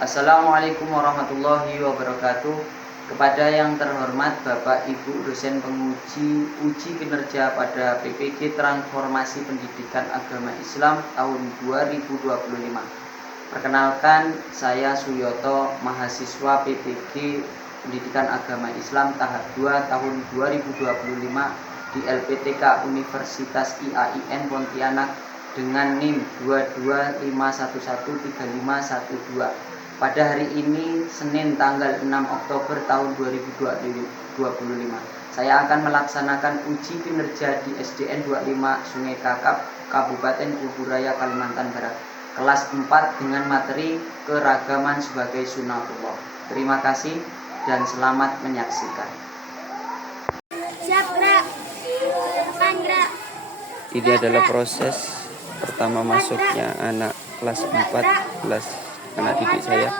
Assalamualaikum warahmatullahi wabarakatuh. Kepada yang terhormat Bapak Ibu dosen penguji uji kinerja pada PPG Transformasi Pendidikan Agama Islam tahun 2025. Perkenalkan, saya Suyoto, mahasiswa PPG Pendidikan Agama Islam tahap 2 tahun 2025 di LPTK Universitas IAIN Pontianak dengan NIM 225113512. Pada hari ini, Senin tanggal 6 Oktober tahun 2025, saya akan melaksanakan uji kinerja di SDN 25 Sungai Kakap, Kabupaten Kuburaya, Kalimantan Barat, kelas 4 dengan materi keragaman sebagai sunatullah. Terima kasih dan selamat menyaksikan. Ini adalah proses pertama masuknya anak kelas 4, kelas anak didik saya.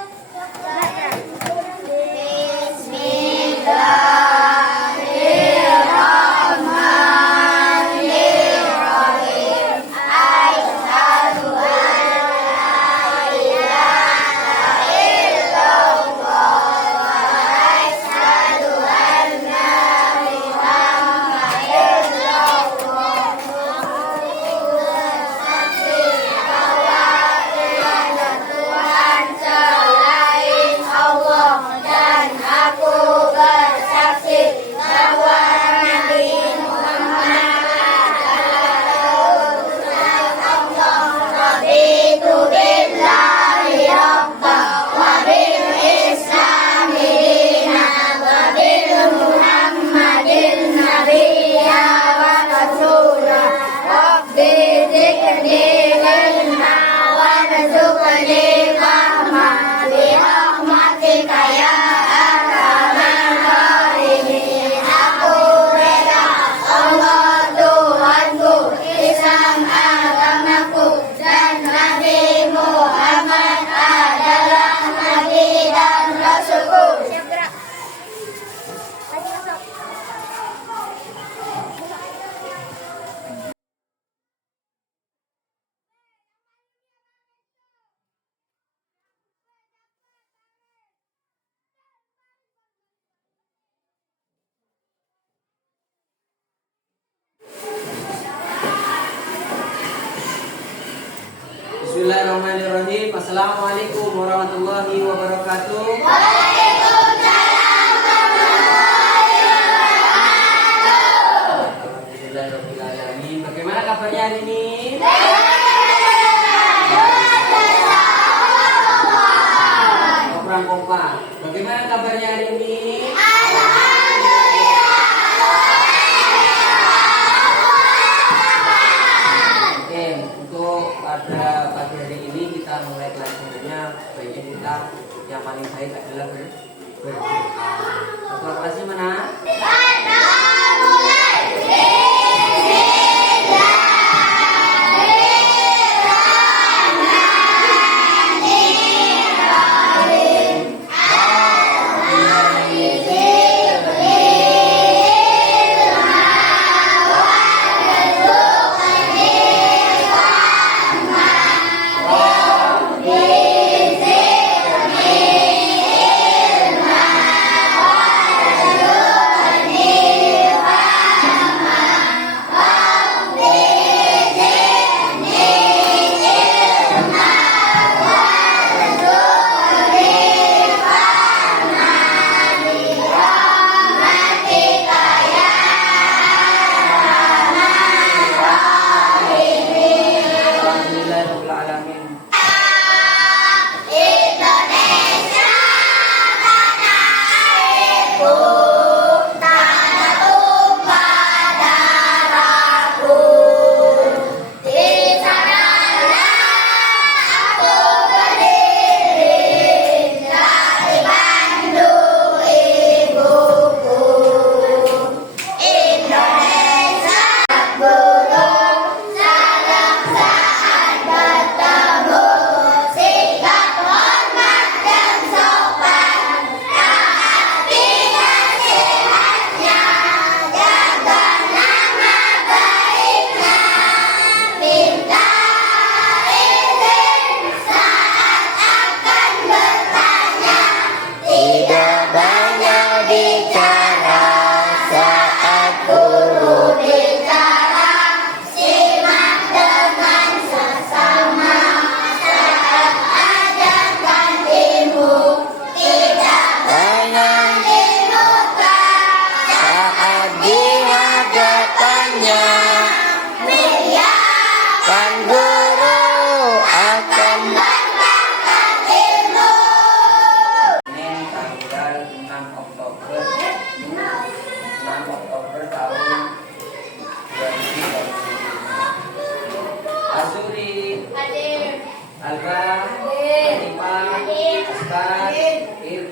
Bismillahirrahmanirrahim. Assalamualaikum warahmatullahi wabarakatuh. Waalaikumsalam warahmatullahi wabarakatuh. Alhamdulillahirrahmanirrahim. Bagaimana kabarnya hari ini? Kompak. Bagaimana kabarnya hari ini? Oke, untuk pada pagi hari ini kita mulai pelajarannya. Baiknya kita yang paling baik adalah berdoa. Ketua kelasnya mana?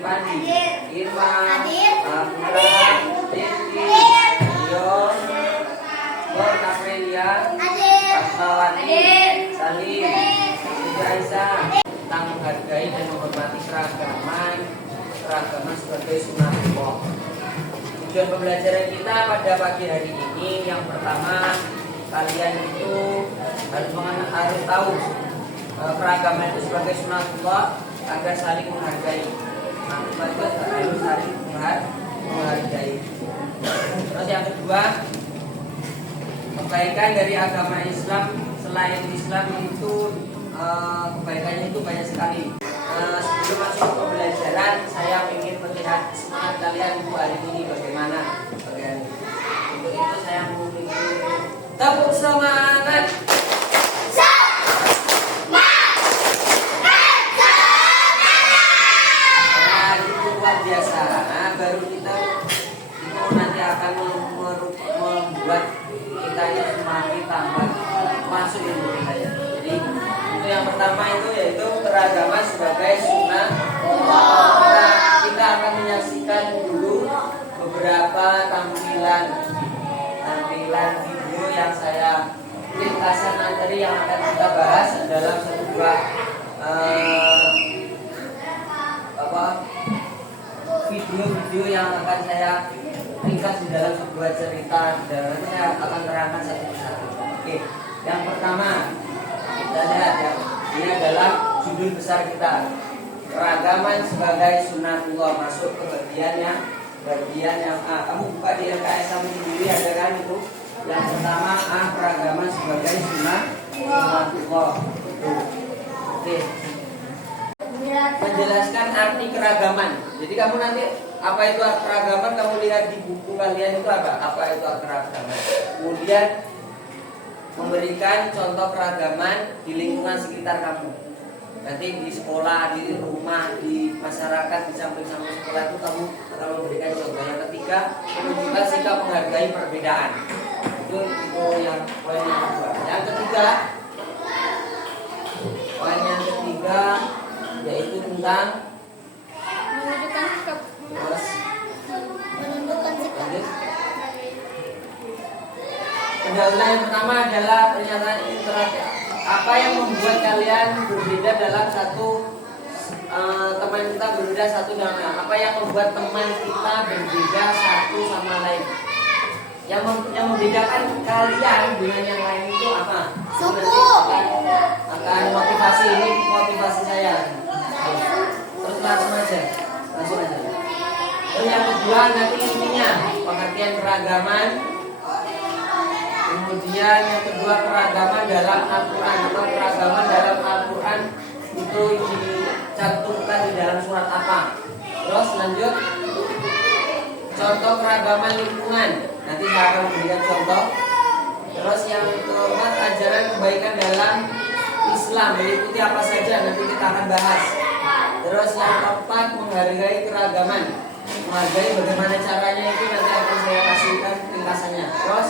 Irfandi, Irfan, Hadir. Putra, Devi, Rio, Nur Kaprelia, Asmawati, Salim, Ibu Aisyah, tentang menghargai dan menghormati keragaman sebagai sunatullah. Tujuan pembelajaran kita pada pagi hari ini yang pertama, kalian itu harus tahu keragaman itu sebagai sunatullah agar saling menghargai. Sunatullah itu harus saling menghargai. Terus yang kedua, kebaikan dari agama Islam selain Islam itu kebaikannya itu banyak sekali. Sebelum masuk ke pembelajaran, saya ingin melihat semangat kalian untuk hari ini bagaimana. Untuk itu saya memiliki tepuk semangat. Nah, itu luar biasa. Nah, baru kita itu nanti akan membuat kita itu semakin tambah masuk ilmu kita ya. Jadi itu yang pertama itu yaitu keragaman sebagai sunnah. Kita akan menyaksikan dulu beberapa tampilan video yang saya ringkasan materi yang akan kita bahas dalam sebuah video yang akan saya ringkas di dalam sebuah cerita dan saya akan terangkan satu persatu. Oke, yang pertama kita lihat ya, ini adalah judul besar kita, keragaman sebagai sunatullah, masuk ke bagian yang A. Kamu buka di LKS kamu sendiri ada kan itu. Yang pertama A, keragaman sebagai sunatullah. Oke. Menjelaskan arti keragaman. Jadi kamu nanti apa itu keragaman, kamu lihat di buku kalian itu apa itu keragaman. Kemudian memberikan contoh keragaman di lingkungan sekitar kamu. Nanti di sekolah, di rumah, di masyarakat, di samping-samping sekolah itu kamu akan memberikan contoh. Yang ketiga, menunjukkan sikap menghargai perbedaan. Itu yang poin yang kedua. Yang ketiga, poin yang ketiga yaitu tentang menunjukkan sikap. Pendahuluan yang pertama adalah pernyataan interaksi. Apa yang membuat kalian berbeda dalam satu teman kita berbeda satu dengan lain? Apa yang membuat teman kita berbeda satu sama lain? Yang membedakan kalian dengan yang lain itu apa? Suku. Akan motivasi, ini motivasi saya. Terus langsung aja. Terus yang kedua nanti intinya pengertian keragaman. Kemudian yang kedua keragaman dalam Al-Quran atau keragaman dalam Al-Quran itu dicantumkan di dalam surat apa. Terus lanjut contoh keragaman lingkungan, nanti saya akan memberikan contoh. Terus yang keempat ajaran kebaikan dalam Islam, meliputi apa saja nanti kita akan bahas. Terus yang keempat menghargai keragaman, menghargai bagaimana caranya itu nanti akan saya kasihkan ringkasannya. Terus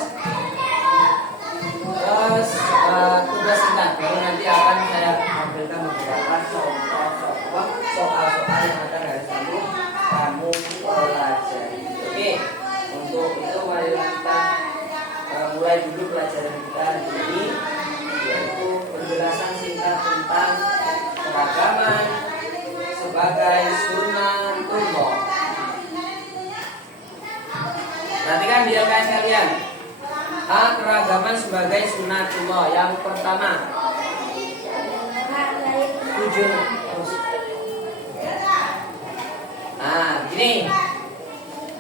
tugas singkat, baru nanti akan saya ambilkan beberapa soal-soal yang akan harus kamu pelajari. Oke, untuk itu mari kita mulai dulu pelajaran kita hari ini, yaitu penjelasan singkat tentang keragaman sebagai sunatullah. Perhatikan di LKS kalian. A, keragaman sebagai sunatullah. Yang pertama, tujuh. Nah, gini.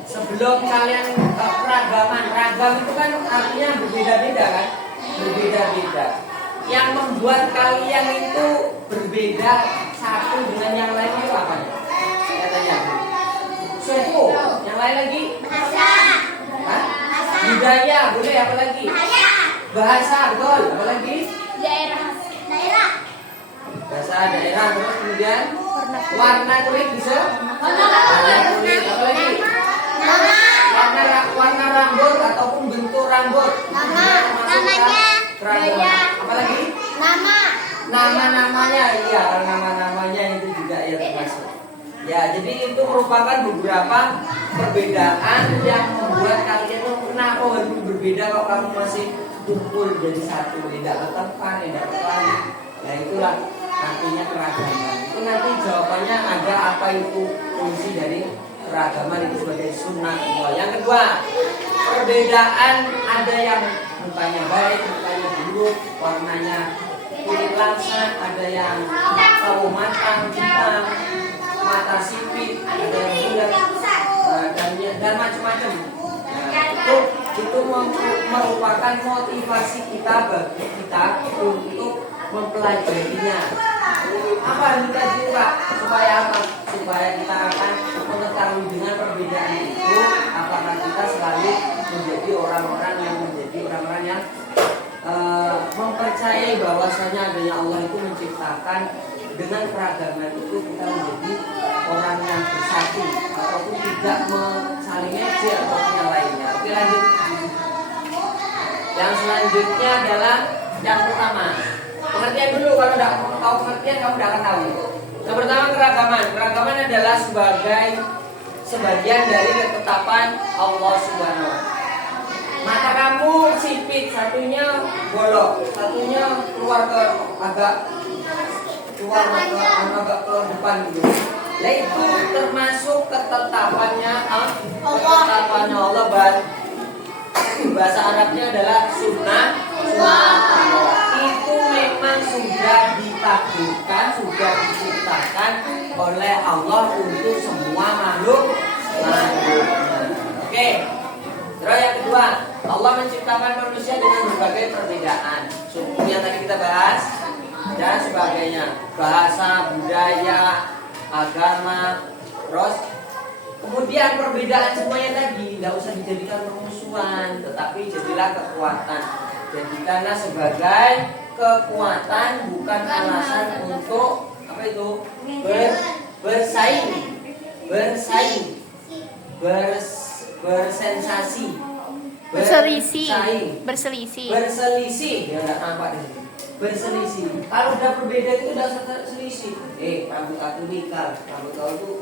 Sebelum kalian keragaman, ragam itu kan artinya berbeda-beda kan? Berbeda-beda. Yang membuat kalian itu berbeda satu dengan yang lain itu apa? Saya tanya. Suku. Yang lain lagi? Hah? Budaya, boleh apa lagi? Bahasa, betul. Apa lagi? Daerah. Bahasa daerah, terus kemudian warna kulit bisa? Warna kulit, apa lagi? Warna rambut ataupun bentuk rambut. Namanya. Apa lagi? Nama-namanya, iya, nama-namanya itu juga ya termasuk. Ya, jadi itu merupakan beberapa perbedaan yang membuat kalian tuh kenapa harus berbeda kalau kamu masih kumpul jadi satu, tidak berteman, tidak berkelahi. Nah itulah artinya keragaman. Itu nanti jawabannya ada apa itu fungsi dari keragaman itu sebagai sunnah Allah. Yang kedua, perbedaan ada yang mukanya baik, mukanya buruk, warnanya kulit langsat, ada yang sawo matang, hitam, mata sipit, ada yang bulat, dan macam-macam. Nah, itu merupakan motivasi kita bagi kita untuk mempelajarinya. Apa yang kita coba? Supaya apa? Supaya kita akan mengetahui dengan perbedaan itu, apakah kita selalu menjadi orang-orang yang mempercayai bahwasanya adanya Allah itu menciptakan dengan keragaman itu kita menjadi orang yang bersatu ataupun tidak saling ngejek ataupun yang lainnya. Oke, lanjut. Yang selanjutnya adalah yang pertama, pengertian dulu. Kalau tidak tahu pengertian kamu tidak akan tahu. Yang pertama, keragaman. Keragaman adalah sebagian dari ketetapan Allah Subhanahu wa Ta'ala. Mata kamu sipit, satunya bolok, satunya keluar ke agak depan gitu. Nah itu termasuk ketetapannya Allah. Bahasa Arabnya adalah sunnah Allah. Itu memang sudah ditakdirkan, sudah diciptakan oleh Allah untuk semua makhluk. Oke. Terus yang kedua, Allah menciptakan manusia dengan berbagai perbedaan. Suku yang tadi kita bahas dan sebagainya, bahasa, budaya, agama, terus kemudian perbedaan semuanya tadi tidak usah dijadikan permusuhan, tetapi jadilah kekuatan. Jadikanlah sebagai kekuatan, bukan alasan untuk apa itu bersensasi, berselisih, ya nggak nampak di sini. Berselisih. Kalau udah berbeda itu udah selisih. Rambut aku nikal, rambut kau tuh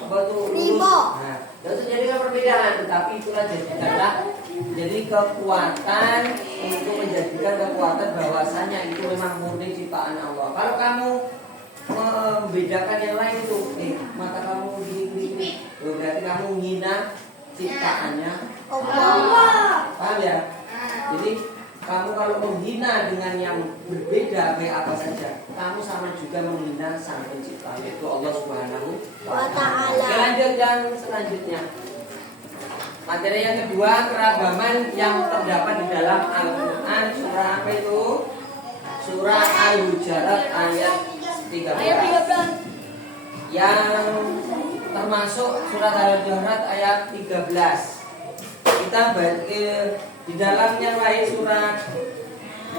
apa tuh lurus. Nah, itu jadilah perbedaan, tetapi itulah jadi kekuatan untuk menjadikan kekuatan bahwasanya itu memang murni ciptaan Allah. Kalau kamu membedakan yang lain itu, mata kamu gini, berarti kamu menghina ciptaannya Allah. Paham ya? Jadi kamu kalau menghina dengan yang berbeda baik apa saja, kamu sama juga menghina Sang Pencipta, yaitu Allah Subhanahu wa Ta'ala. Lanjut yang selanjutnya. Materi yang kedua, keragaman yang terdapat di dalam Al-Quran. Surah apa itu? Surah Al-Hujurat ayat 13. Yang termasuk surat Al-Hujurat ayat 13. Kita di dalam yang lain surat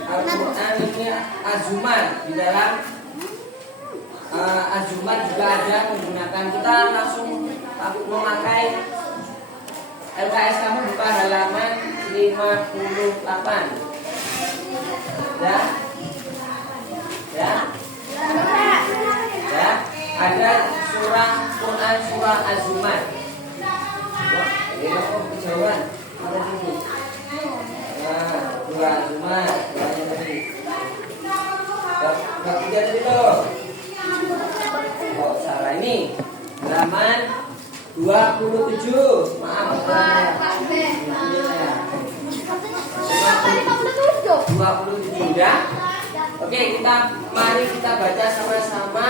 Al-Quran ini Az-Zumar. Di dalam Az-Zumar juga ada menggunakan, kita langsung memakai LKS kamu buka halaman 58. Ya, ada surah Quran surah Az-Zumar. Ini kok kejauhan. Ada sini. Surah Az-Zumar, surahnya tadi. Bab 3 tadi tuh. Oh, salah ini. Halaman 27. Maaf. 27 udah. Oke, mari kita baca sama-sama.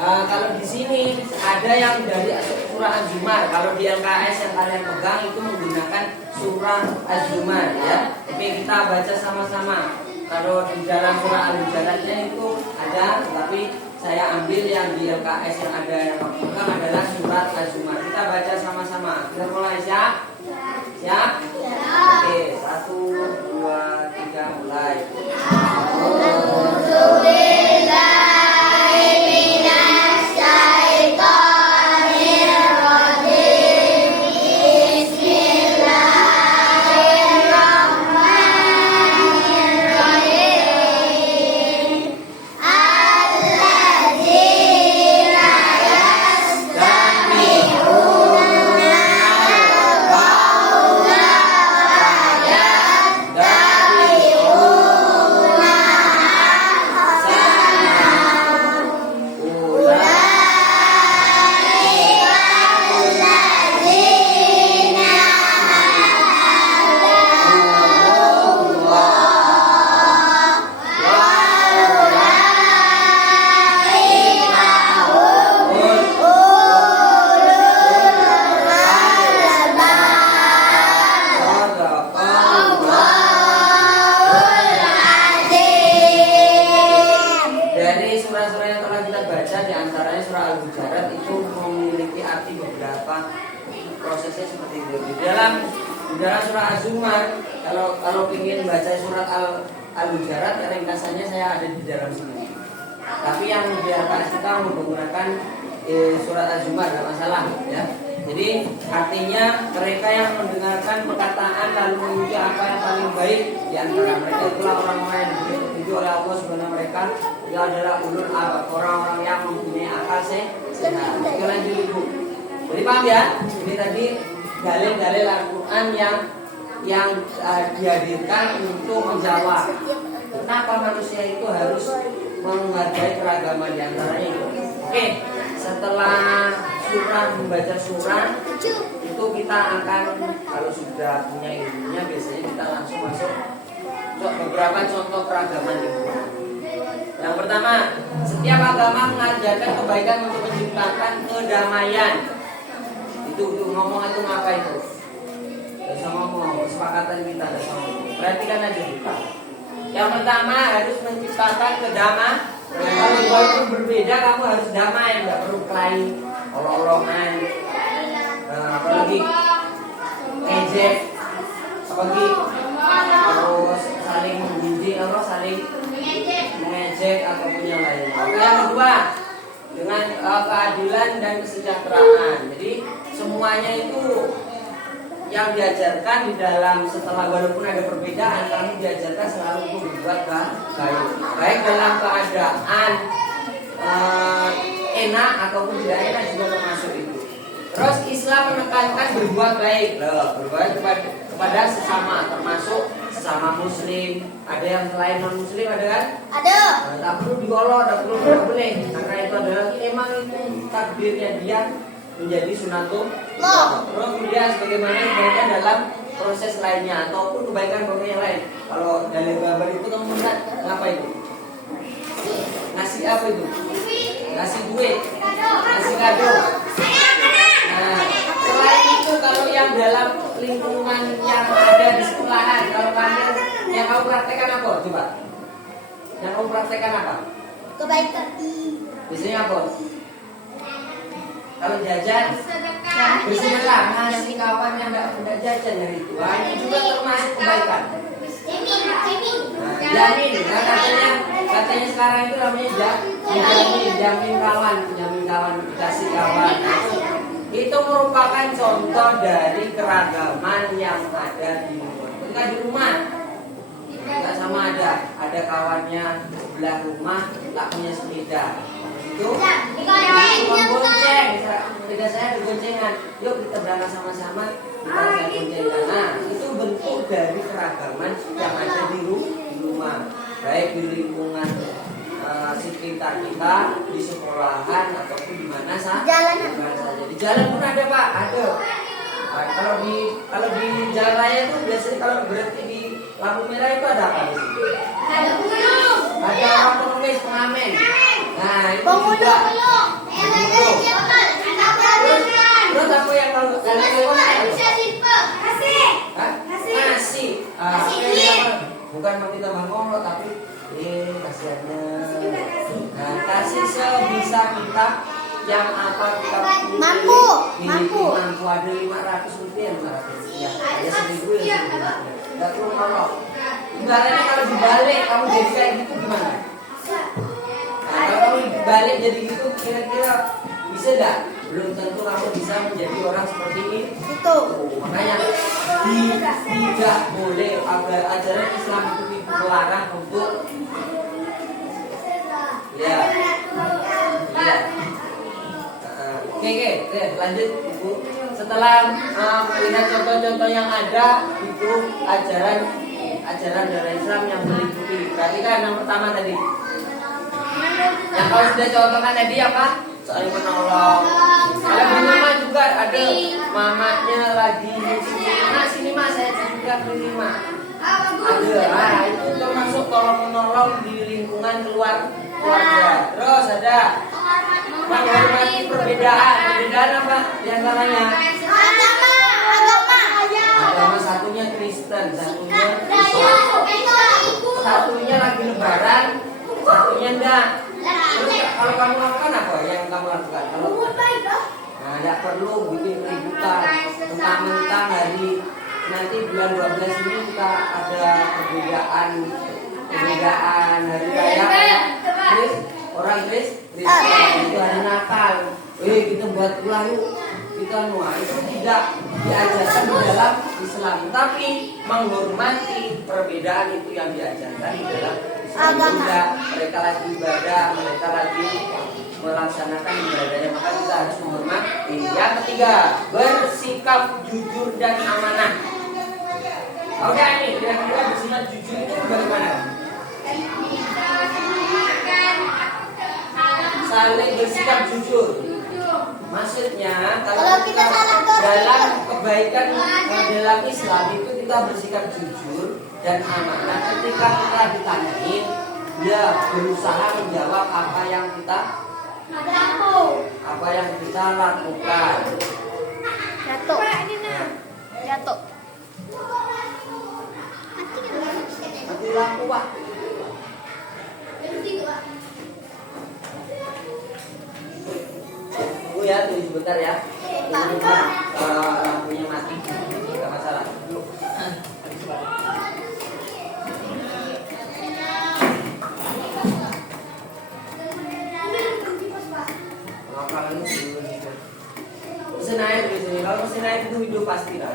Kalau di sini ada yang dari surah Az-Zumar. Kalau di LKS yang kalian pegang itu menggunakan surah Az-Zumar ya. Oke, kita baca sama-sama. Kalau di dalam surah Al-Hujuratnya itu ada, tapi saya ambil yang di LKS yang ada yang pegang adalah surat Az-Zumar. Kita baca sama-sama. Kita mulai, siap? Siap? Oke, 1, 2, 3, mulai. Alladzi surah-surah yang telah kita baca, diantaranya surah Al-Hujurat itu memiliki arti beberapa, prosesnya seperti itu. Di dalam surah Az-Zumar, kalau ingin baca surat Al-Hujurat, ringkasannya saya ada di dalam sini. Tapi yang di atas kita menggunakan surat Az-Zumar, tidak masalah ya. Jadi artinya mereka yang mendengarkan perkataan lalu mengikuti apa yang paling baik di antara mereka itulah orang-orang yang diberi petunjuk oleh Allah Subhanahu mereka itu adalah ulul albab, orang-orang yang mempunyai akal sehat. Kita lanjut dulu. Jadi paham ya? Ini tadi dalil-dalil Al-Quran yang dihadirkan untuk menjawab kenapa manusia itu harus menghargai keragaman di antaranya itu. Oke, setelah membaca surah itu kita akan, kalau sudah punya ilmunya, biasanya kita langsung masuk ke beberapa contoh keragaman itu. Yang pertama, setiap agama mengajarkan kebaikan untuk menciptakan kedamaian. Itu ngomong itu ngapa itu? Bisa ngomong, kesepakatan kita ada sama. Perhatikan aja kita. Yang pertama harus menciptakan kedamaian. Kalau walaupun berbeda, kamu harus damai, nggak perlu kelahi, olok-olokan, apalagi ejek, apalagi terus saling menggunding, saling mengejek ataupun yang lain. Yang kedua, dengan keadilan dan kesejahteraan. Jadi semuanya itu yang diajarkan di dalam, setelah walaupun ada perbedaan, kami diajarkan selalu untuk berbuat baik dalam keadaan enak ataupun tidak enak juga termasuk itu. Terus Islam menekankan berbuat baik, berbuat kepada sesama, termasuk sesama Muslim. Ada yang selain non Muslim ada kan? Ada. Tak perlu diolok, tak perlu boleh, karena itu adalah emang itu takdirnya dia menjadi sunatullah. Terus kemudian sebagaimana kebaikan dalam proses lainnya ataupun kebaikan yang lain. Kalau dalil gambar itu kamu melihat apa itu? Ngasih apa itu? Ngasih duit, ngasih kado. Nah, selain itu kalau yang dalam lingkungan yang ada di sekolahan, kalau kamu yang kamu praktekkan apa? Coba. Yang kamu praktekkan apa? Kebaikan. Biasanya apa? Kalau jajan, bersedekah, ngasih kawan yang tidak jajan dari itu. Wah, itu juga termasuk kebaikan. Jamin. Nah, katanya sekarang itu namanya jamin kawan, dikasih kawan. Itu merupakan contoh dari keragaman yang ada di rumah. Ketika di rumah, nggak sama ada kawannya sebelah rumah, tak punya sepeda. Itu membonceng, ketika saya digoncengan, yuk kita berangkat sama-sama, kita goncengan. Nah, itu bentuk dari keragaman yang ada di rumah, baik di lingkungan sekitar kita, di sekolahan ataupun di mana saja. Di jalan pun ada Pak, ada. Nah, kalau di jalan raya itu biasanya kalau berhenti di lampu merah itu ada apa di sini? Ada gunung. Ada orang pengemis, pengamen. Nah, itu juga. Terus apa yang kalau ngasih. Bukan mau kita ngomong tapi kasihannya. Nah, kasih sebisa kita yang apa kita mampu ada 500 rupiah, 500 ya, ada 1000 ya, nggak perlu nolong. Ibaratnya kalau dibalik kamu jadi kayak gitu gimana? Nah, kalau kamu dibalik jadi gitu kira-kira bisa nggak? Belum tentu kamu bisa menjadi orang seperti ini. Itu makanya tidak boleh, ajaran Islam itu dilarang untuk ya. Oke, lanjut Ibu. Setelah melihat contoh-contoh yang ada, itu ajaran dari Islam yang meliputi. Perhatikan yang pertama tadi. Yang kalau sudah contohkan tadi apa? Saling menolong. Kalau di rumah juga ada mamanya lagi sini mas saya juga beli mak. Ada, itu termasuk tolong menolong di lingkungan keluarga. Terus ada menghormati perbedaan apa di antaranya? Agama satunya Kristen, satunya Islam. Satunya lagi lebaran, satunya enggak. kalau kamu lakukan apa yang kamu lakukan? Kalau nah, tidak perlu bikin keributan mentang-mentang hari nanti bulan 12 ini kita ada perbedaan hari raya Kris, orang Kris itu hari Natal. Kita buat ulang yuk. Kita itu tidak diajarkan di dalam Islam, tapi menghormati perbedaan itu yang diajarkan di dalam Islam. Juga mereka lagi ibadah, mereka lagi melaksanakan ibadahnya, maka kita harus menghormati. Yang ketiga, bersikap jujur dan amanah. Oke, ini kira-kira bersikap jujur itu bagaimana? Saling bersikap jujur. Maksudnya kalau kita dalam kebaikan dalam Islam itu kita bersikap jujur dan amanah. Ketika kita ditanyai, dia berusaha menjawab apa yang kita lakukan. Jatuh. Mati lampu, Pak. Tunggu ya, tunggu sebentar ya. Lampunya mati, nggak masalah. Mesin air di sini. Kalau mesin air itu hidup pasti lah.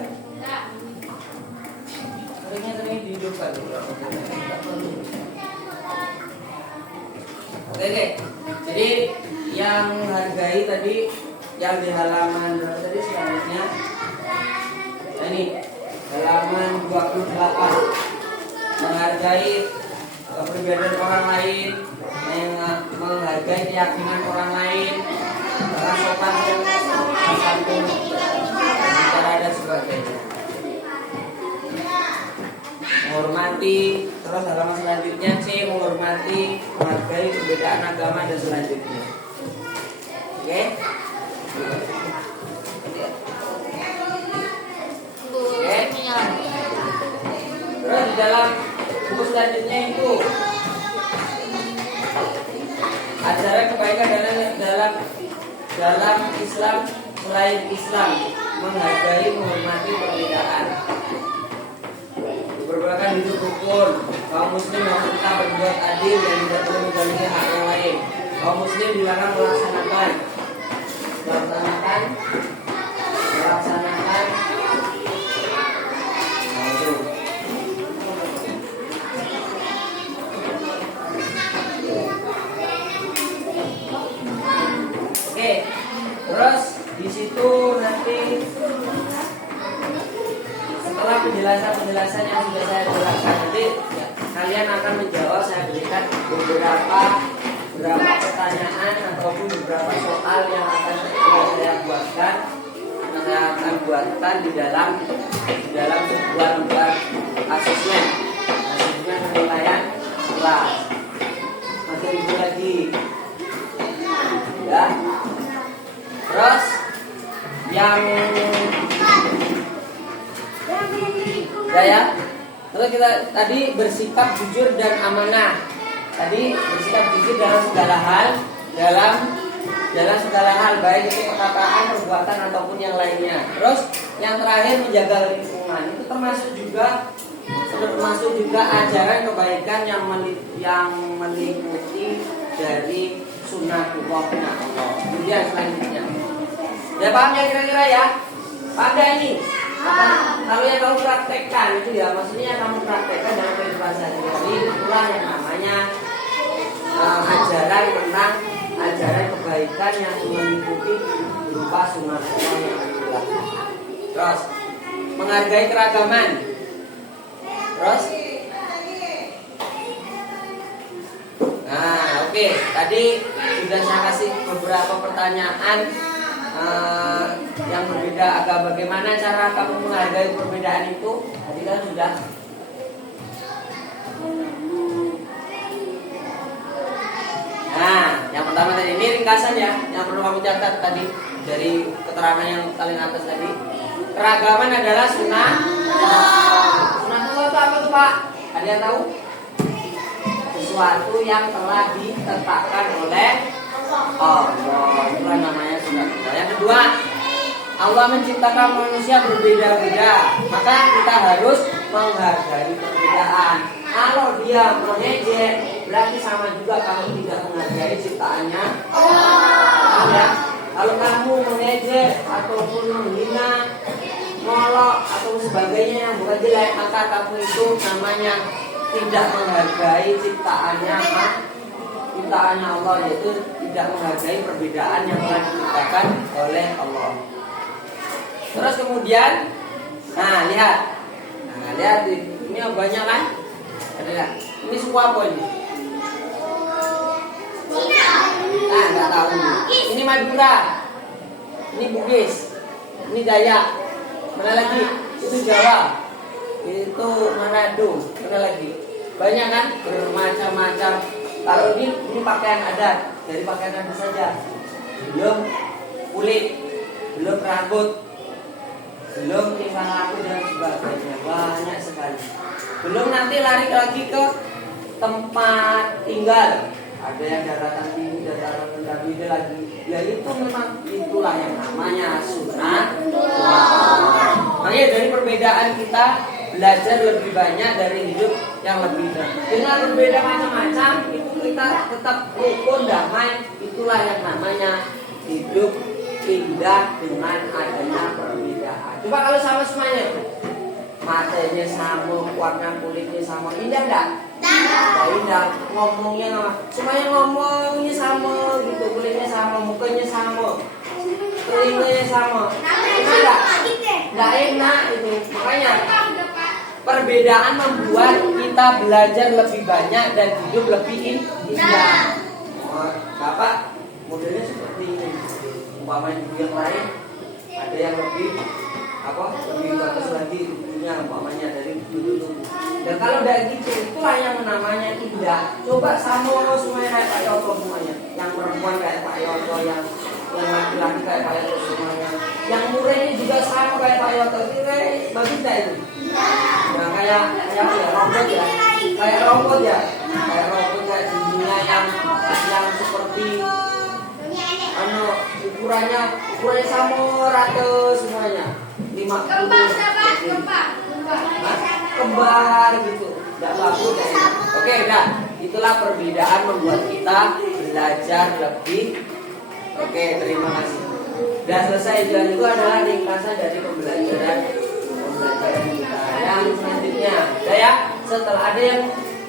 Sering dihidupkan. Oke. Jadi yang hargai tadi yang di halaman tadi selanjutnya. Nah, ini halaman 28. Menghargai perbedaan orang lain, menghargai keyakinan orang lain, sopan santun, bicara dan sebagainya. Menghormati, terus halaman selanjutnya C, menghormati, menghargai perbedaan agama dan selanjutnya. Oke? Oke? Terus di dalam buku selanjutnya itu ajaran kebaikan dalam Islam selain Islam, menghargai, menghormati perbedaan. Diperbolehkan hidup rukun. Kaum muslim harus tetap berbuat adil dan tidak boleh menzalimi hak yang lain. Kaum muslim dilarang melaksanakan Oke, terus di situ nanti setelah penjelasan yang sudah saya jelaskan nanti ya, kalian akan menjawab. Saya berikan beberapa pertanyaan ataupun beberapa soal yang akan saya buatkan. Saya akan buatkan di dalam sebuah lembar asesmen penilaian kelas. Masih ibu lagi ya. Terus yang ya. Terus kita tadi bersikap jujur dan amanah. Tadi bersikap jujur dalam segala hal, baik itu perkataan, perbuatan ataupun yang lainnya. Terus yang terakhir menjaga lingkungan. Itu termasuk juga ajaran kebaikan yang meliputi dari sunnatullah Allah. Kemudian selanjutnya. Ya paham ya kira-kira ya? Pada ini kalau yang kamu praktekkan itu ya, maksudnya kamu praktekkan dalam kehidupan sehari-hari, itulah yang namanya ajaran kebaikan yang meliputi berupa sunnah Allah yang dilakukan. Terus menghargai keragaman. Terus oke. Tadi sudah saya kasih beberapa pertanyaan yang berbeda. Bagaimana cara kamu menghargai perbedaan itu? Tadi kan sudah. Nah, yang pertama tadi ini ringkasan ya, yang perlu kamu catat tadi dari keterangan yang paling atas tadi. Keragaman adalah sunnah. Sunnatullah itu apa tuh Pak? Ada yang tahu? Sesuatu yang telah ditetapkan oleh Allah. Itulah namanya sunatullah. Yang kedua, Allah menciptakan manusia berbeda-beda, maka kita harus menghargai perbedaan. Kalau dia mengejek, berarti sama juga kamu tidak menghargai ciptaannya Allah. Ya. Kalau kamu mengejek ataupun menghina, ngolok atau sebagainya yang bukan jelek, maka kamu itu namanya tidak menghargai ciptaannya Allah, yaitu tidak menghargai perbedaan yang telah diciptakan oleh Allah. Terus kemudian, lihat ini banyak kan? Ada nggak? Ini semua apa ini? Nggak tahu. Ini Madura, ini Bugis, ini Dayak, mana lagi? Itu Jawa, itu Manado, mana lagi? Banyak kan? Bermacam-macam. Kalau ini pakaian adat, dari pakaian adat saja. Belum kulit, belum rambut, belum tingkah laku dan sebagainya, banyak sekali. Belum nanti lari lagi ke tempat tinggal, ada yang daratan tinggi, daratan rendah, beda lagi. Ya itu memang itulah yang namanya sunatullah. Makanya dari perbedaan kita belajar lebih banyak dari hidup yang lebih baik. Dengan berbeda macam-macam itu kita tetap rukun damai. Itulah yang namanya hidup indah dengan adanya perbedaan. Coba kalau sama semuanya, matanya sama, warna kulitnya sama, indah enggak? Tidak indah. Ngomongnya semuanya ngomongnya sama gitu, kulitnya sama, mukanya sama, telinganya sama. Enak enggak enak itu. Makanya perbedaan membuat kita belajar lebih banyak dan hidup lebih indah. Bapak modelnya seperti ini. Umpamanya ibu yang lain ada yang lebih bagus lagi tubuhnya, umpamanya dari dulu. Dan kalau udah gitu, itulah yang namanya indah. Coba sama semuanya kayak Pak Yoto semuanya. Yang perempuan kayak Pak Yoto, yang laki-laki kayak Pak Yoto semuanya. Yang muridnya juga sama kayak Pak Yoto. Itu bagus gak itu? Nah kayak robot ya. Kayak robot kayak dunia yang seperti ukurannya sama rata semuanya. 50 kembar gitu, tidak bagus ya. Oke, udah. Itulah perbedaan membuat kita belajar lebih. Oke, terima kasih. Sudah selesai. Dan itu adalah ringkasan dari pembelajaran kita. Yang selanjutnya, ya. Setelah ada yang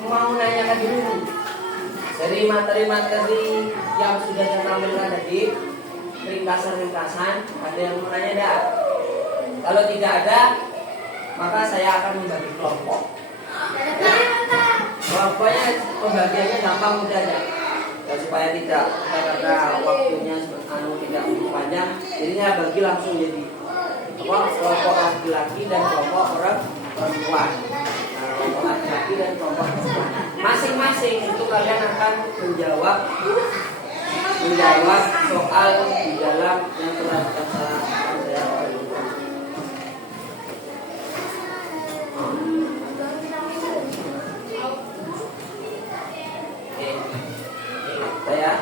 mau nanyakan dulu dari materi-materi yang sudah saya tampilkan tadi, ringkasan-ringkasan, ada yang mau nanya enggak? Kalau tidak ada, maka saya akan membagi kelompok. Kelompoknya pembagiannya gampang mudah aja. Ya, supaya tidak karena waktunya tidak panjang, jadi saya bagi langsung jadi kelompok laki-laki dan kelompok perempuan. Kelompok laki-laki dan kelompok perempuan. Masing-masing itu kalian akan menjawab soal di dalam yang telah saya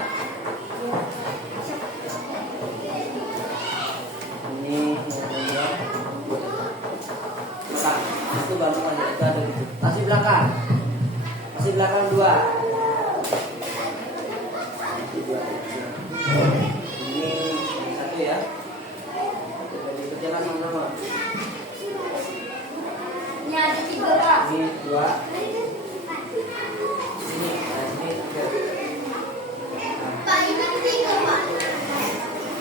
itu baru ada gitu. Masih belakang 2. Ini 1 ya. Kerjakan sama-sama. Ini ada 3. Ini 2. Ini 3. Pak, ini 3, Pak.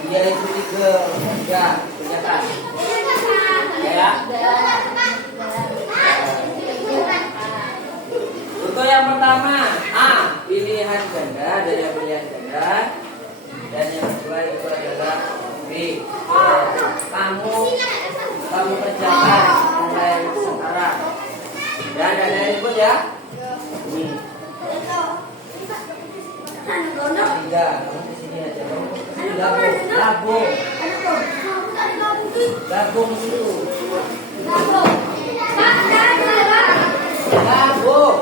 Iya itu 3. Ya, kerjakan. Ya. Untuk yang pertama, pilihan ganda, ada yang pilihan ganda. Dan yang kedua itu adalah B. Kamu kerjakan mulai sekarang. Dan ada input ya. Ini. 3. Kamu di sini aja. Gabung itu. Gabung.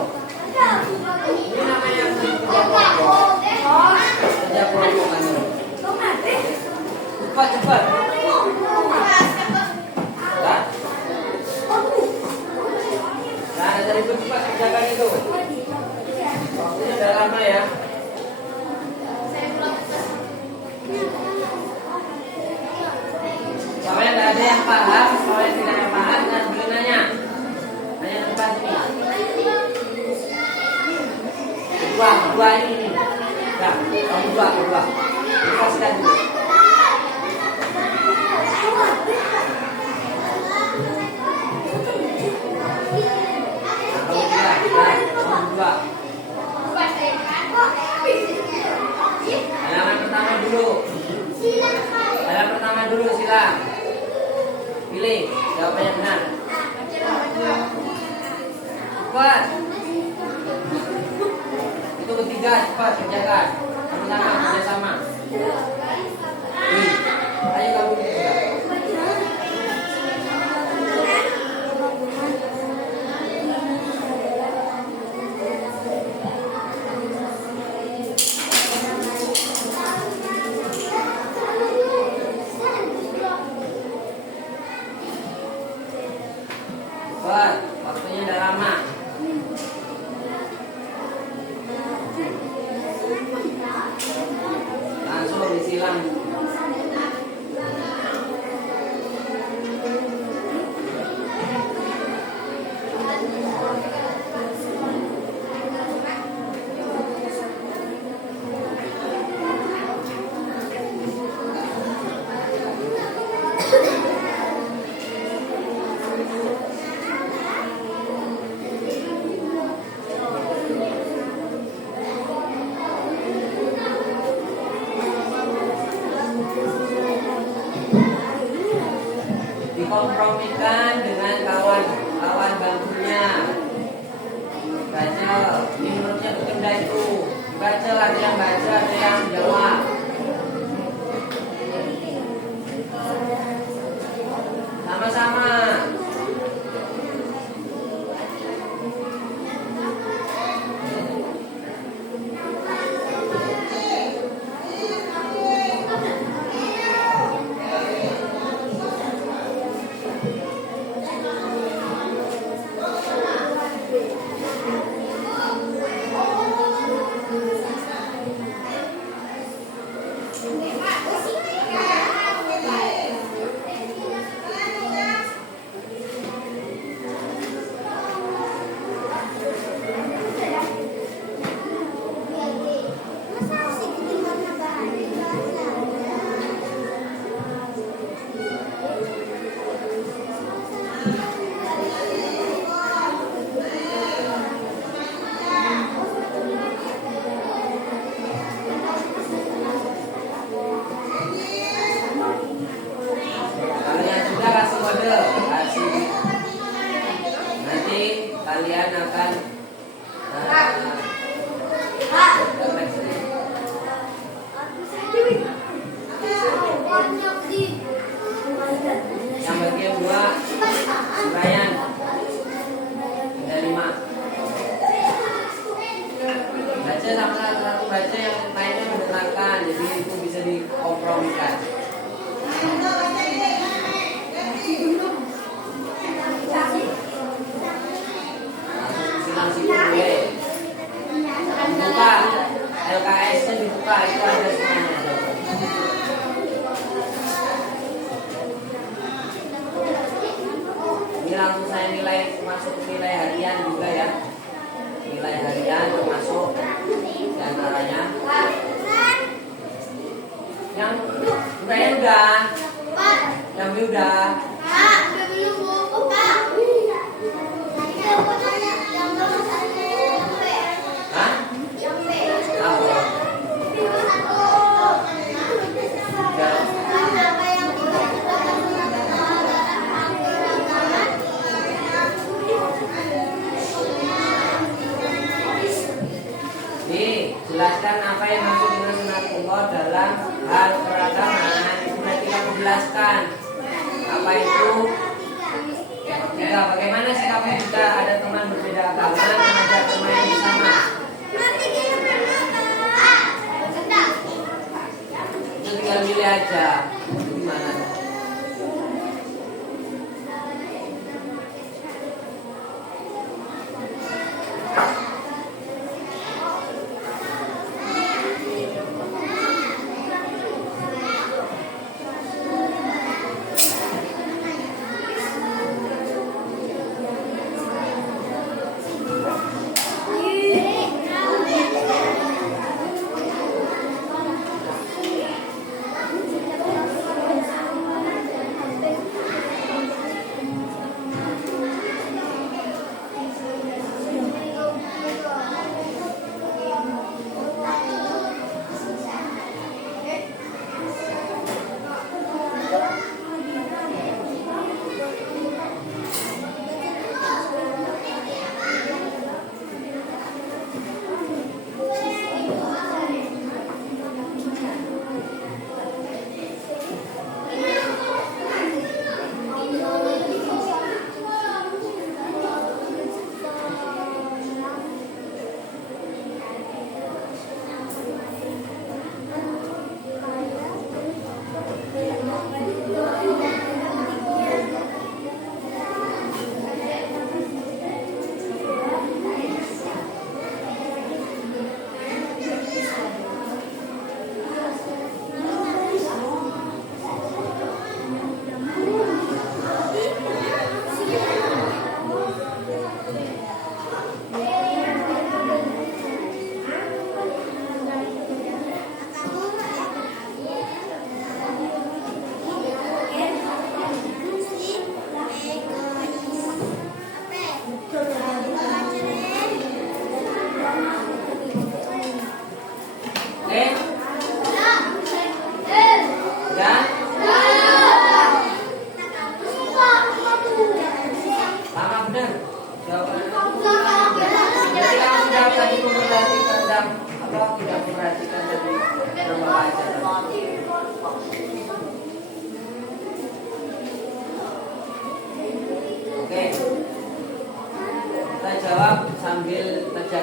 Ini namanya kerja kelompok. Kerja kelompok. cepat. Nah, ada ribut cepat kerjakan itu. Waktunya udah lama ya. Kalau yang nggak ada yang paham, kalau yang tidak paham, dan boleh nanya. Nanya tempat sini. Dua ini. Nah, kamu dua. Kasihkan dulu. Halaman pertama dulu silang. Pilih jawabannya benar. Cepat. Itu ketiga, cepat kerjakan. Sama-sama kerjasama. Ayo kamu ketiga. Cepat, waktunya udah lama. Langsung disilang. Dikompromikan dengan kawan bangkunya. Baca, ini menurutnya betul dah itu. Baca, ada yang baca, ada yang jawab. Sama-sama. Kalian akan yang bagian 2 Brian ada 5 baca sama satu baca yang lainnya mendengarkan, jadi itu bisa dikompromikan. Buka LKS-nya dibuka, itu ada semuanya. Ini langsung saya nilai masuk nilai harian juga ya. Nilai harian termasuk diantaranya yang udah yang udah jelaskan apa yang maksud dengan sunatullah dalam hal peragaman. Itu nanti kamu jelaskan apa itu. Ketiga, bagaimana sikapnya jika ada teman berbeda agama mengajak teman yang sama? Itu tinggal milih aja.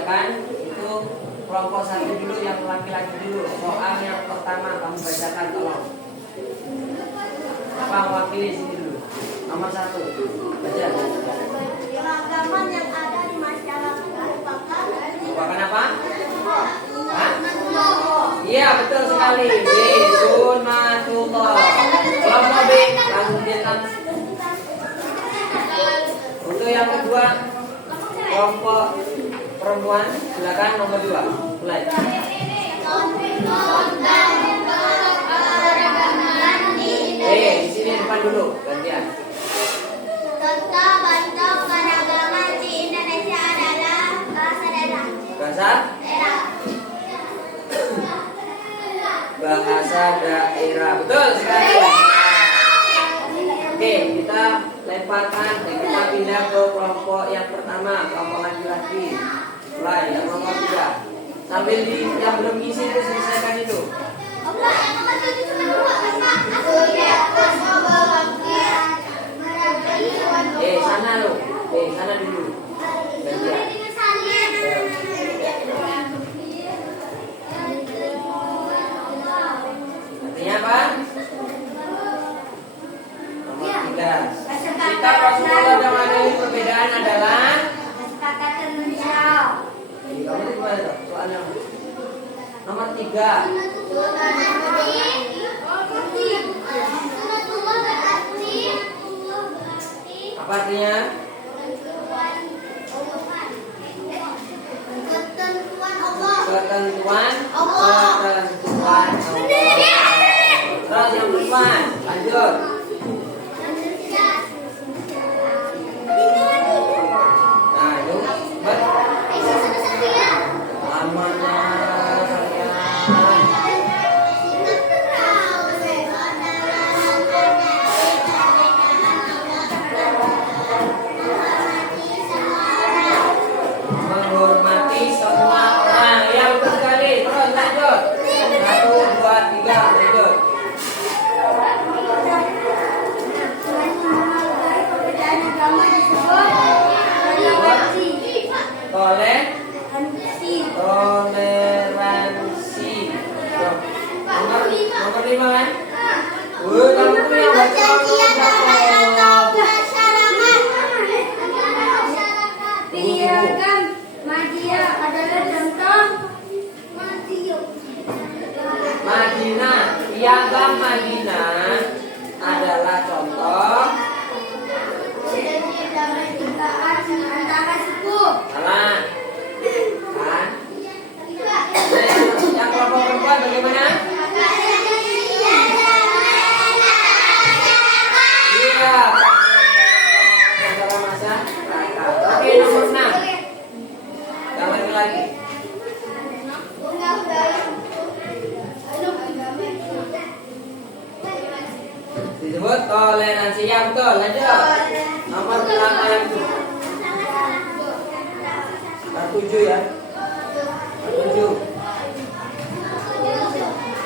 bacakan itu kelompok satu dulu, yang laki-laki dulu. Soal yang pertama kamu bacakan tolong. Apa wakili sini dulu? Nomor 1. Baca. Keragaman yang ada di masyarakat Merupakan apa? Hah? Iya, betul sekali. B. Sunnatullah. Kelompok B. Langsung diam. Untuk yang kedua, kelompok perempuan, silakan nomor 2. Mulai. Di sini depan dulu, gantian. Contoh bentuk keragaman di Indonesia adalah bahasa daerah. Bahasa? Bahasa daerah. Betul sekali. Oke, kita lemparkan, kita pindah ke kelompok yang pertama, kelompok laki-laki. Mulai, yang nomor 3. Sambil yang belum isi itu selesaikan itu. Sana lo. Sana dulu. Gantian. Artinya apa? Nomor 3. Kita Rasulullah yang ada perbedaan adalah Kesepakatan manusia. kamu itu gimana tuh? Soalnya nomor 3. Apa artinya? Ketentuan Allah. Ketentuan Allah. Terus yang kedua, lanjut. Nah, itu lamanya menghormati semua orang. Ya, betul sekali. Terus lanjut. 1, 2, 3, lanjut. Perbedaan agama disebut toleransi. Nomor 5 kan? Kamu tuh yang baca Piagam Madinah adalah contoh Madinah. Piagam Madinah adalah contoh. antara suku. Salah. Kan? Yang kelompok perempuan bagaimana? Iya. Antara masa. Oke, nomor 6. Yang laki-laki. Disebut toleransi. Ya, betul. Lanjut. Nomor 8. 7 ya. 7.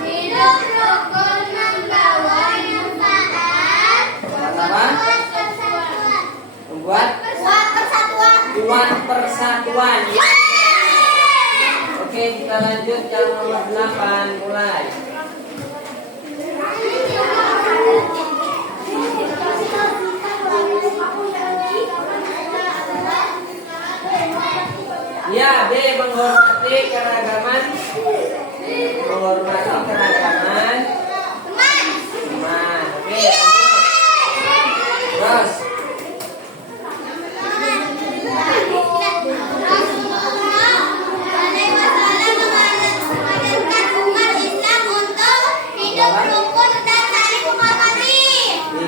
Hidup rukun membawa manfaat. Apa? Membuat persatuan. Ya. Oke, kita lanjut yang nomor 8. Mulai. Ya, B. Menghormati keragaman. Menghormati keragaman teman. Oke. Terus.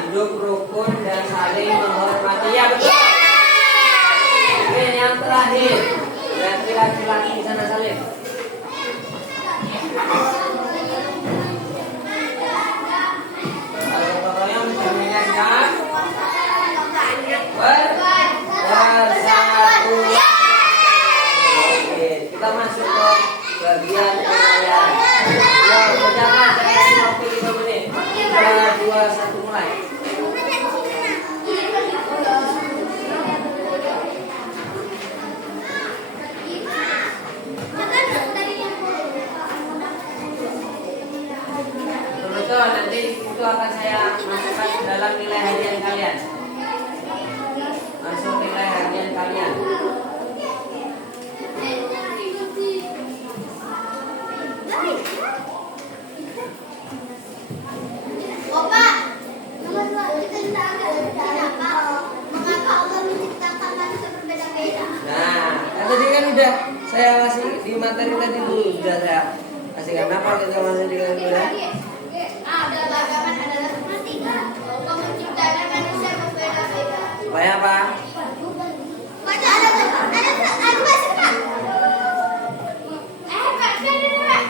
Hidup rukun dan saling menghormati. Ya, betul. Oke, yang terakhir. Berarti laki-laki di sana saling. Kalau pokoknya bisa mengingatkan bersatu. Oke, kita masuk ke bagian penilaian. Ya, kerjakan saya kasih waktu 5 menit. 3, 2, 1, mulai. Betul, nanti itu akan saya masukkan ke dalam nilai harian kalian. Masuk nilai harian kalian. Bapak, kita kenapa Allah menciptakan manusia berbeda-beda? Nah, tadi kan udah saya kasih di materi tadi dulu, sudah saya kasihkan apa kita masih di kalian. Ada bagaimana adalah seperti Allah menciptakan manusia berbeda-beda. Supaya apa? Baca ada masih Pak. Pak, sini Pak.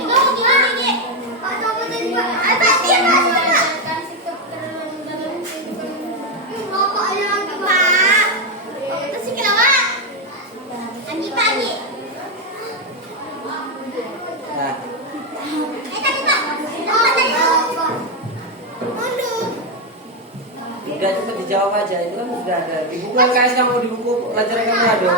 Itu gimana nih? Pak, coba tadi Pak. Apa dia masih Pak? Bapak ada lagi Pak. Itu sih kenapa? Pagi-pagi. Nah, Tadi Pak. Oh, tadi Pak. Mundur. tidak cukup dijawab aja, itu kan sudah ada di buku LKS kamu, di buku pelajaran kamu ada.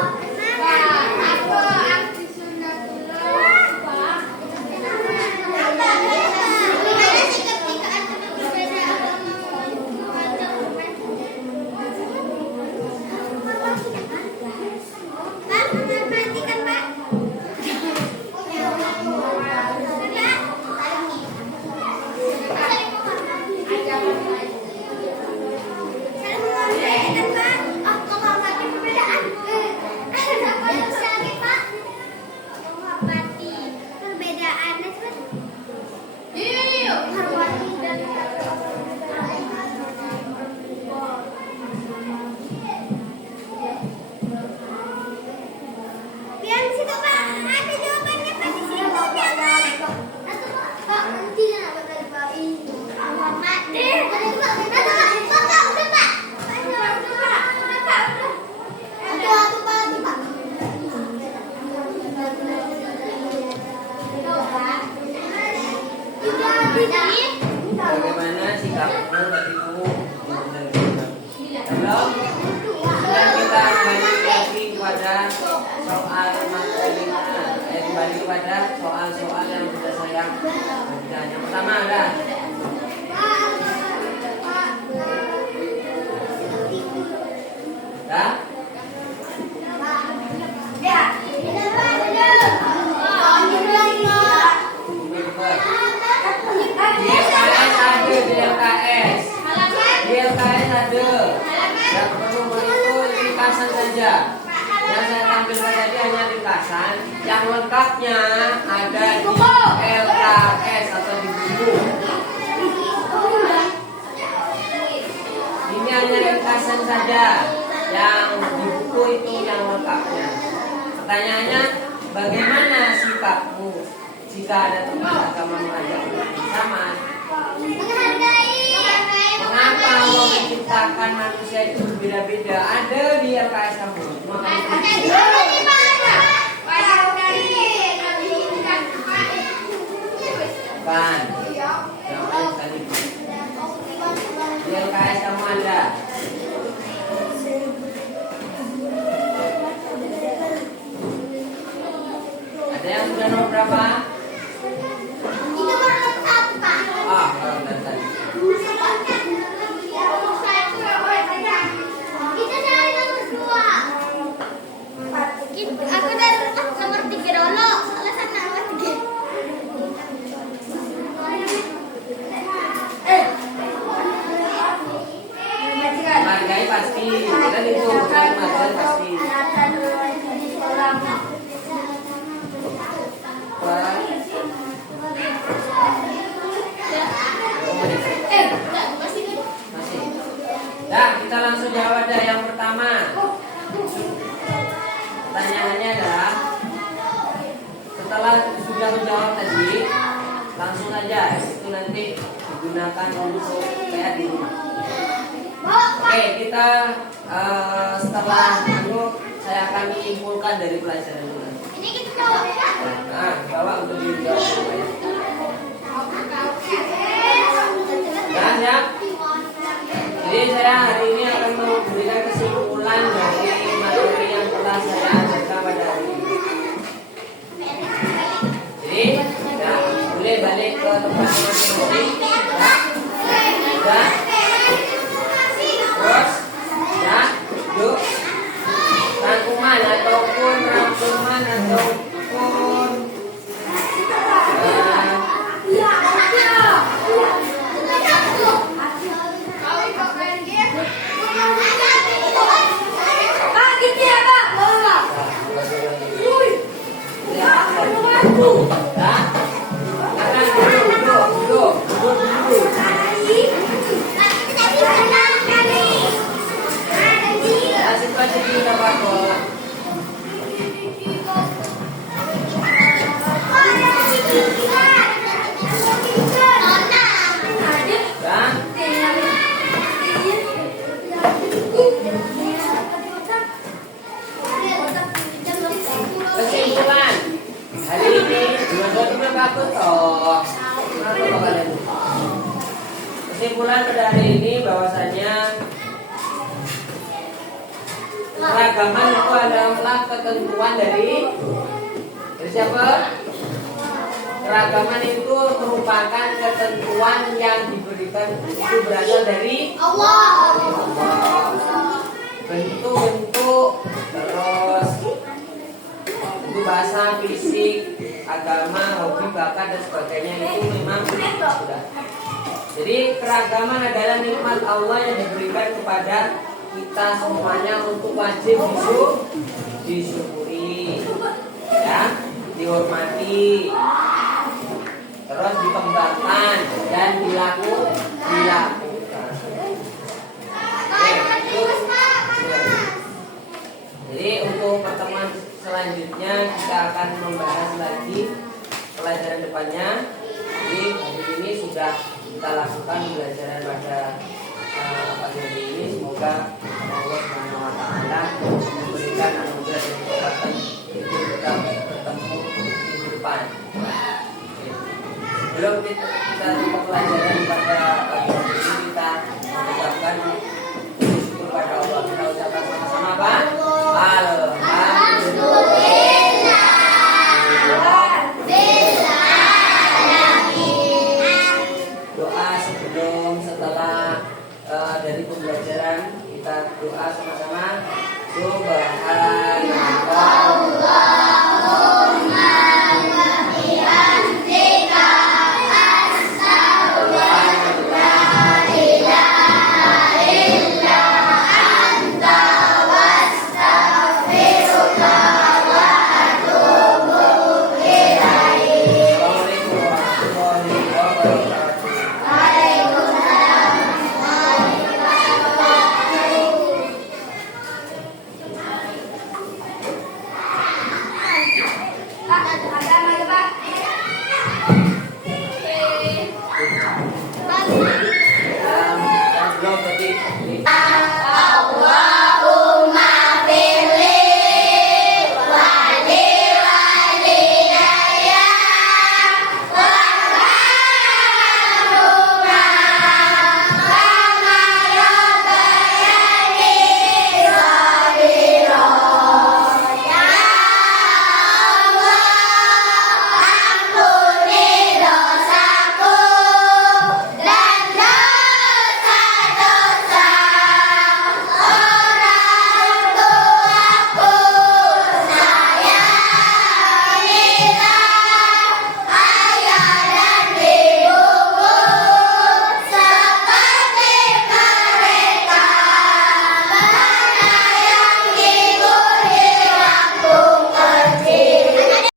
Bagaimana sikapmu tadimu? Belum? Sudah kita kembali lagi kepada soal materinya. Kembali kepada soal-soal yang sudah saya bagikan. Yang pertama ada. Ya? DLKS ada. Yang perlu itu ringkasan saja. Yang saya tampilkan tadi hanya ringkasan. Yang lengkapnya ada di LKS atau di buku. Ini hanya ringkasan saja. Yang di buku itu yang lengkapnya. Pertanyaannya, bagaimana sikapmu jika ada teman agama mengajak bersama? Mengapa Allah menciptakan manusia itu berbeda-beda? Ada di LKS kamu. Bukan. Di LKS kamu ada. Ada yang sudah nomor berapa? Ah, nomor tadi. Aku dari nomor 3 dulu. Soalnya sana nomor 3. Menghargai pasti. Kan itu bukan menghargai pasti. Masih. Nah, kita langsung jawab ada yang pertama. Pertanyaannya adalah, setelah sudah menjawab tadi, langsung aja itu nanti digunakan untuk kayak di rumah. Oke, kita setelah itu saya akan menyimpulkan dari pelajaran ini. Ini kita jawab ya. Nah, bawa untuk dijawab ya. Dan ya, jadi saya hari ini akan memberikan kesimpulan dari materi yang telah saya ajarkan pada hari ini. Jadi, ya, boleh balik ke tempatnya masing-masing. Ya. Terus, ya, yuk. Rangkuman ataupun kesimpulan hari ini dua-duanya bagus toh. Kesimpulan pada hari ini bahwasanya keragaman itu adalah ketentuan dari siapa? Keragaman itu merupakan ketentuan yang diberikan, itu berasal dari Allah. Bentuk-bentuk, terus itu bahasa, fisik, agama, hobi, bakat dan sebagainya itu memang sudah. Jadi keragaman adalah nikmat Allah yang diberikan kepada kita semuanya untuk wajib disyukuri, ya, dihormati, terus dikembangkan dan dilakukan. Jadi untuk pertemuan selanjutnya kita akan membahas lagi pelajaran depannya. Jadi hari ini sudah kita lakukan pembelajaran pada pagi hari ini. Semoga Allah Subhanahu wa taala memberikan anugerah dan kekuatan untuk kita bertemu di depan. Sebelum kita tutup pelajaran pada pagi hari ini, kita mengucapkan syukur pada Allah. Kita ucapkan sama-sama apa? Doa sebelum setelah dari pembelajaran, kita doa sama-sama. Subhan